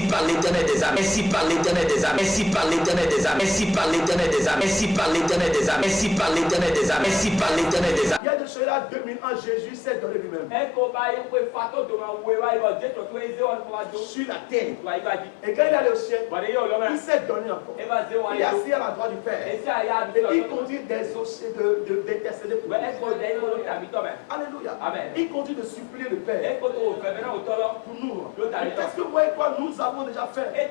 Ainsi par l'Éternel des armées. Ainsi par l'Éternel des armées. Ainsi par l'Éternel des armées. Ainsi par l'Éternel des armées. Ainsi par l'Éternel des armées. Ainsi par l'Éternel des armées. Ainsi par l'Éternel des armées. Il y a de cela 2000 ans, Jésus s'est donné lui-même. Sur la terre. Et quand il allait au ciel, il s'est donné encore. Il est assis à l'endroit du Père. Et il continue d'intercéder pour nous. Alléluia. Il continue de supplier le Père pour nous. Qu'est-ce que moi et toi nous avons déjà fait?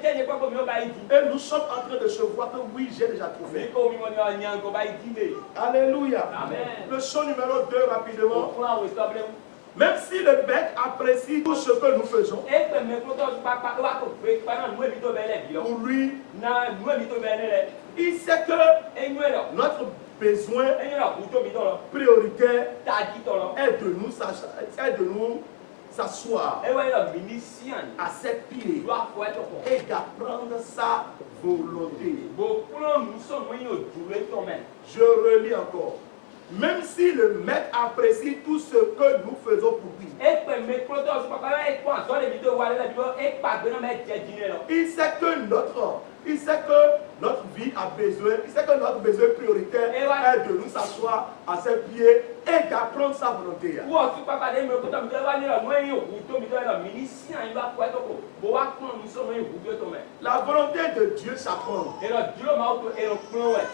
Et nous sommes en train de se voir que oui, j'ai déjà tout fait. Alléluia. Le son numéro 2 rapidement. Même si le maître apprécie tout ce que nous faisons, pour lui, il sait que notre besoin prioritaire est de nous s'asseoir à ses pieds et d'apprendre sa volonté. Je relis encore. Même si le maître apprécie tout ce que nous faisons pour lui, il sait que notre vie a besoin, il sait que notre besoin prioritaire est de nous s'asseoir à ses pieds et d'apprendre sa volonté. La volonté de Dieu s'apprend.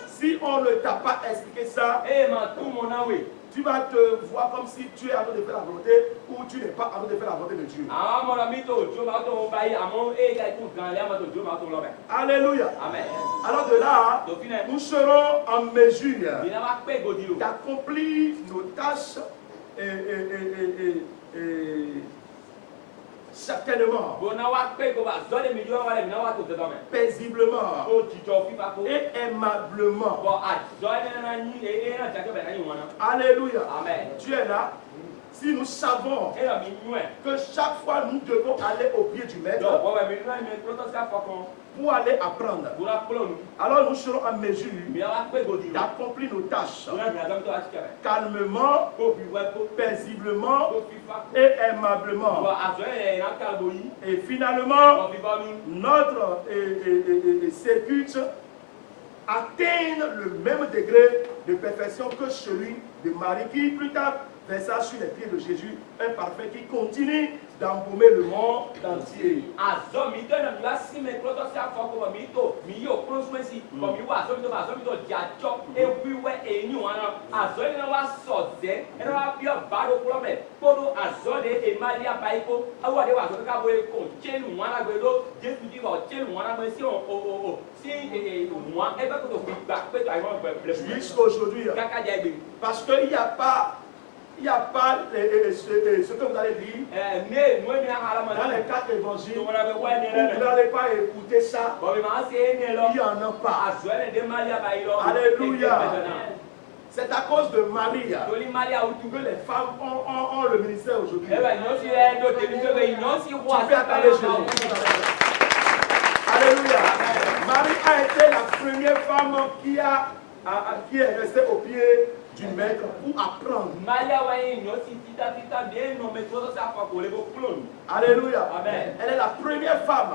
Si on ne t'a pas expliqué ça, tu vas te voir comme si tu es en train de faire la volonté ou tu n'es pas en train de faire la volonté de Dieu. Alléluia. Amen. Alors de là, nous serons en mesure d'accomplir nos tâches certainement, paisiblement et aimablement. Alléluia. Amen. Tu es là. Si nous savons que chaque fois nous devons aller au pied du maître pour aller apprendre, alors nous serons en mesure d'accomplir nos tâches calmement, paisiblement et aimablement. Et finalement, notre sécute atteint le même degré de perfection que celui de Marie qui plus tard versa sur les pieds de Jésus un parfum qui continue d'embaumer le monde entier. Jusqu'aujourd'hui, parce qu'il n'y a pas ce que vous allez dire dans les 4 évangiles. Vous n'allez pas écouter ça. Il n'y en a pas. Alléluia. C'est à cause de Marie que les femmes ont le ministère aujourd'hui. Tu fais attendre Jésus. Alléluia. Marie a été la première femme qui est restée au pied du maître pour apprendre. Alléluia. Amen. Elle est la première femme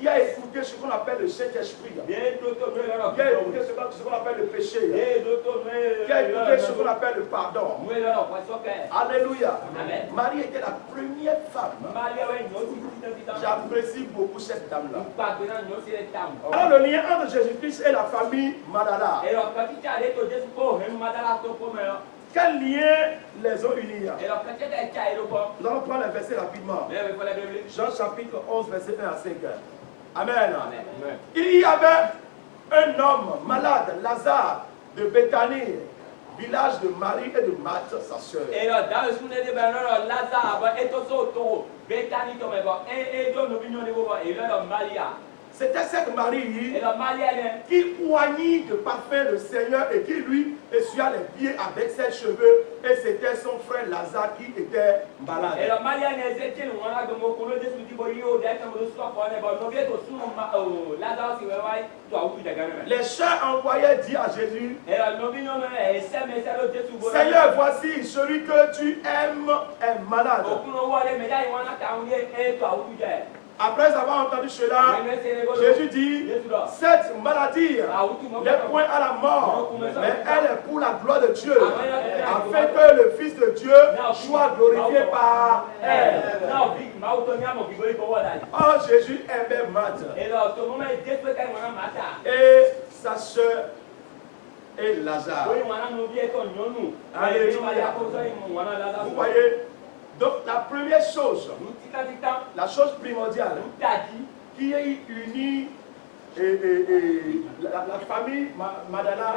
qui a écouté ce qu'on appelle le Saint-Esprit, qui a écouté ce qu'on appelle le péché, qui a écouté ce qu'on appelle le pardon. Alléluia. Amen. Marie était la première femme. J'apprécie beaucoup cette dame-là. Alors le lien entre Jésus-Christ et la famille Madala, quel lien les ont unis? Nous allons prendre les versets rapidement. Jean chapitre 11, verset 1 à 5. Amen. Amen. Il y avait un homme malade, Lazare, de Béthanie, village de Marie et de Marthe, sa sœur. C'était cette Marie qui oignit de parfum le Seigneur et qui lui essuya les pieds avec ses cheveux. Et c'était son frère Lazare qui était malade. Les chers envoyaient dire à Jésus: Seigneur, voici celui que tu aimes est malade. Après avoir entendu cela, Jésus dit, cette maladie n'est point à la mort, mais elle est pour la gloire de Dieu, afin que le Fils de Dieu soit glorifié par elle. Oh, Jésus aimait Marthe. Et sa soeur et Lazare. Alléluia. Vous voyez, donc la première chose, la chose primordiale qui unit la famille Madala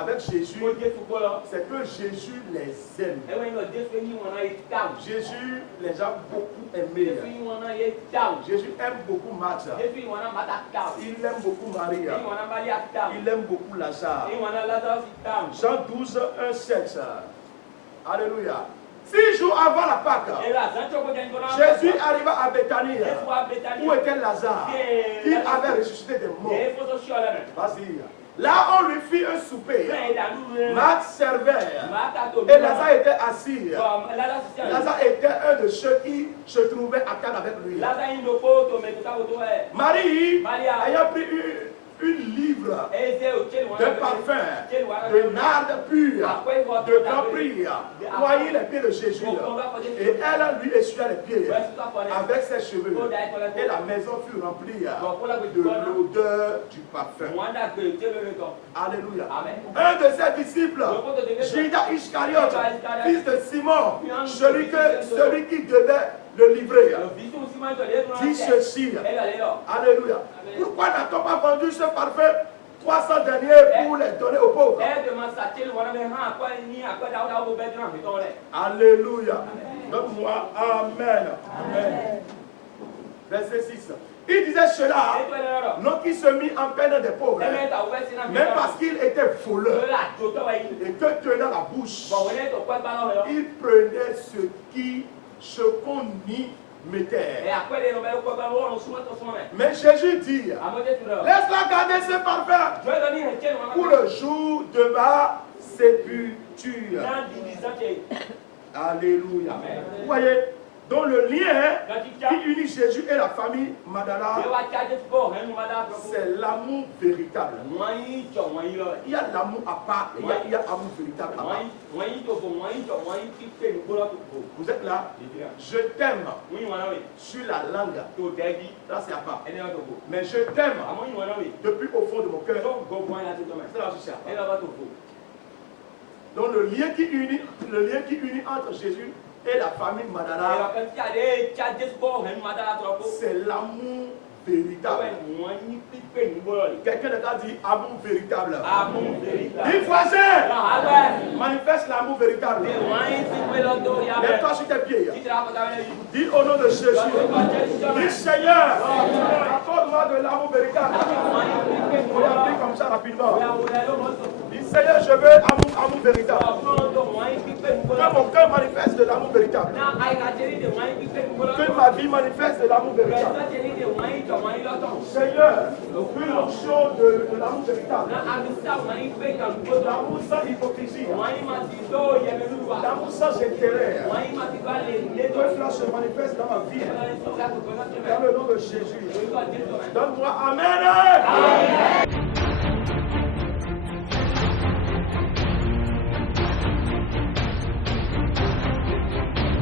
avec Jésus, c'est que Jésus les aime. Jésus les a beaucoup aimés. Jésus aime beaucoup Marthe. Il aime beaucoup Maria. Il aime beaucoup Lazare. Jean 12, 1, 7. Alléluia. 6 jours avant la Pâque, Jésus arriva à Béthanie, où était Lazare, qui avait ressuscité des morts. Vas-y. Là, on lui fit un souper. Marthe servait. Et Lazare était assis. Lazare était un de ceux qui se trouvaient à table avec lui. Marie, ayant pris une livre de parfum, de nard pur, de grand prix, noyait les pieds de Jésus. Et elle lui essuya les pieds avec ses cheveux. Et la maison fut remplie de l'odeur du parfum. Alléluia. Un de ses disciples, Judas Iscariote, fils de Simon, celui qui devait le livrer, dit ceci. Alléluia. Pourquoi n'a-t-on pas vendu ce parfum 300 deniers pour les donner aux pauvres? Alléluia. Donne-moi Amen. Amen. Verset 6. Il disait cela, non qui se mit en peine des pauvres, même parce qu'il était voleur et que tenant la bouche, il prenait ce qu'on y mettait. Mais Jésus dit, laisse-la garder ce parfum pour le jour de ma sépulture. Alléluia. Vous voyez, dans le lien qui unit Jésus et la famille Madala, c'est l'amour véritable. Il y a l'amour à part et il y a l'amour véritable à part. Vous êtes là? Je t'aime sur la langue. Là, c'est à part. Mais je t'aime depuis au fond de mon cœur. C'est là aussi, c'est à part. Donc le lien qui unit entre Jésus et la famille Madala, c'est l'amour véritable. Quelqu'un a dit amour véritable. Dis voisin, manifeste l'amour véritable. Lève-toi sur tes pieds. Dis au nom de Jésus. Dis Seigneur, accorde-moi de l'amour véritable. On va dire comme ça rapidement. Dis Seigneur, je veux amour véritable. Que mon cœur manifeste de l'amour véritable. Que ma vie manifeste de l'amour véritable. Seigneur, une notion de l'amour véritable. L'amour sans hypocrisie. L'amour sans intérêt. Que cela se manifeste dans ma vie. Dans le nom de Jésus. Donne-moi Amen.